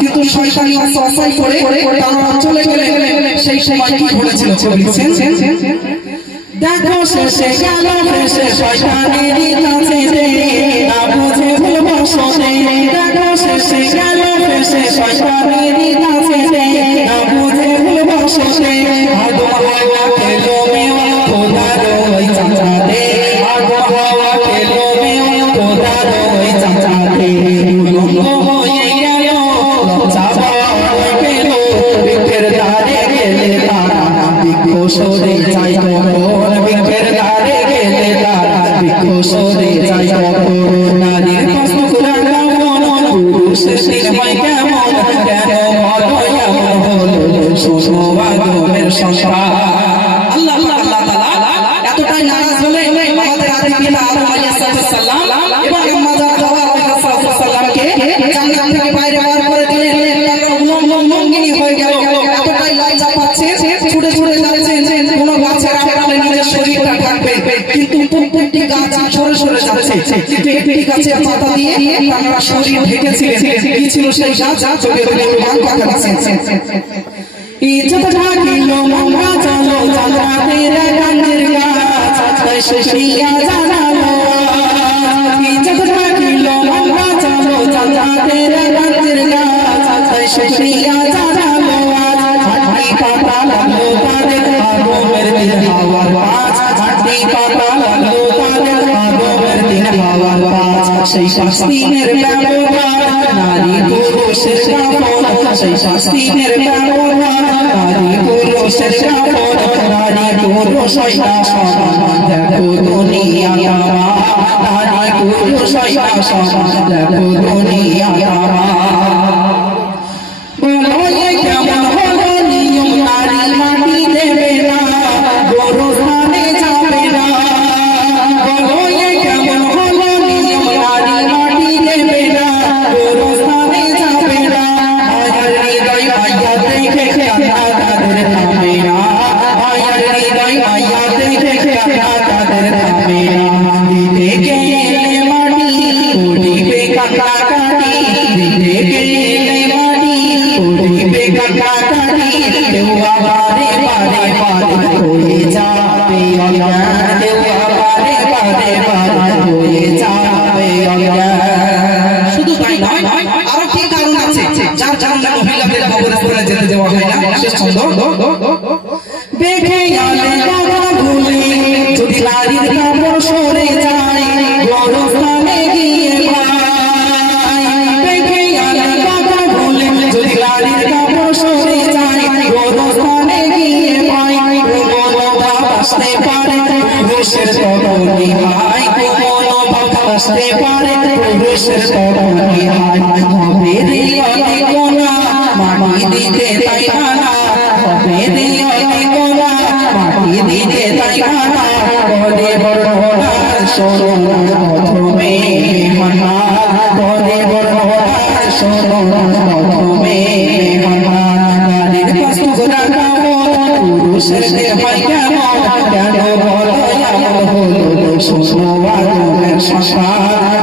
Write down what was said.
কিন্তু শয়তানি অসহায় করে তারা চলে গেলেন। সেই সময় কি বলেছিল বলছেন, দেখো শেষে গেল ফেসে শয়তানেরই কাছে না বুঝে বসে, দেখো শেষে গেল ফেসে শয়তানেরই কাছে না বুঝে বসে, আদো হাওয়া খেলো মেও খোদার ওই চাচাতে, আদো হাওয়া খেলো মেও খোদার ওই চাচাতে, উলঙ্গ হয়ে গেল লজ্জা ভয় পেল, বৃক্ষের দ্বারে গেলে তারা বৃক্ষ সরে যায় কখন, বৃক্ষের দ্বারে গেলে তারা বৃক্ষ সরে যায় কখন, নারীর পাশুরা কেমন পুরুষের নির্ময় কেমন, কেন বলো এমন হলো শোনো আদমের সংসার। আল্লাহ আল্লাহ তাআলা এতটাই নারাজ হলে আমাদের আদি পিতা আদম আলাইহিস সালাম এবং আম্মা হাওয়া আলাইহিস সালামকে জান্নাত থেকে বাইরে বার করে দিলেন। মঙ্গিনী হয়ে গেল, এতটাই লজ্জা পাচ্ছে, ছুটে ছুটে যাচ্ছেন কোন গাছের আড়ালে নিজের শরীরটা থাকবে, কিন্তু প্রত্যেকটি গাছ সরে সরে যাচ্ছে, কিন্তু একটি গাছের পাতা দিয়ে তারা শরীর ঢেকেছিলেন। কি ছিল সেই গাছ? চোখে কথা দিচ্ছেন, ইজ্জত থাকিল মঙ্গা চলো জান্নাতের গাছের গাছ, শেষিয়া জানালো, ইজ্জত থাকিল মঙ্গা চলো জান্নাতের গাছের গাছ, শেষিয়া জানালো, হাঁটি পাতা লাগলো তাদের আদমের দিন হাওয়ার পাঁচ, হাঁটি পাতা লাগলো তাদের আদমের দিন হাওয়ার পাঁচ, সেই শাস্তিনের ব্যবহার নারী পুরুষের কাপড়, সেই শাস্তিনের ব্যবহার নারী পুরুষের কাপড়, নারী পুরুষ সমান দেখো দুনিয়া আমার, নারী পুরুষ সমান দেখো দুনিয়া আমার। কেমন হলো নিয়ম নারী মাটি দেবে না, গরু স্থানে যাবে না, বলো কেমন হলো নিয়ম নারী মাটি দেবে না, গরু স্থানে যাবে না, মায়ের হৃদয় মাইয়া দেখে কান্না তাদের থামে না, মায়ের হৃদয় মাইয়া দেখে কান্না তাদের থামে না, দিতে গেলে মাটি উঠিবে কান্না কাটি, দিতে গেলে মাটি উঠিবে কান্না কাটি, কেউ আবারে পারে পারে হয়ে যাবে অজ্ঞান, কেউ আবারে পারে পারে হয়ে যাবে অজ্ঞান। শুধু তাই নয়, আরো কি কারণ আছে যার জন্য মহিলাদের কবরস্থানে যেতে দেওয়া হয় না? শেষ ছন্দ, দেখে গেলে কথা ভুলে যদি নারীর কাপড় সরে যায়, গরস্থানে গিয়ে ভাই, দেখে গেলে কথা ভুলে যদি নারীর কাপড় সরে যায়, গরস্থানে গিয়ে ভাই, কোমলতা আসতে পারে পুরুষের তখনই হয়, কোমলতা আসতে পারে পুরুষের তখনই হয়, হবে দিয়তে কোনা মাটি দিতে তাই আনা, হবে দিয়তে কোনা মাটি দিতে তাই আনা, বলে বড়রা শোনো প্রথমে মানা, বলে বড়রা শোনো প্রথমে পুরুষদের হয় কেমন কেন বলো এমন হলো শোনো আগুনের সংসার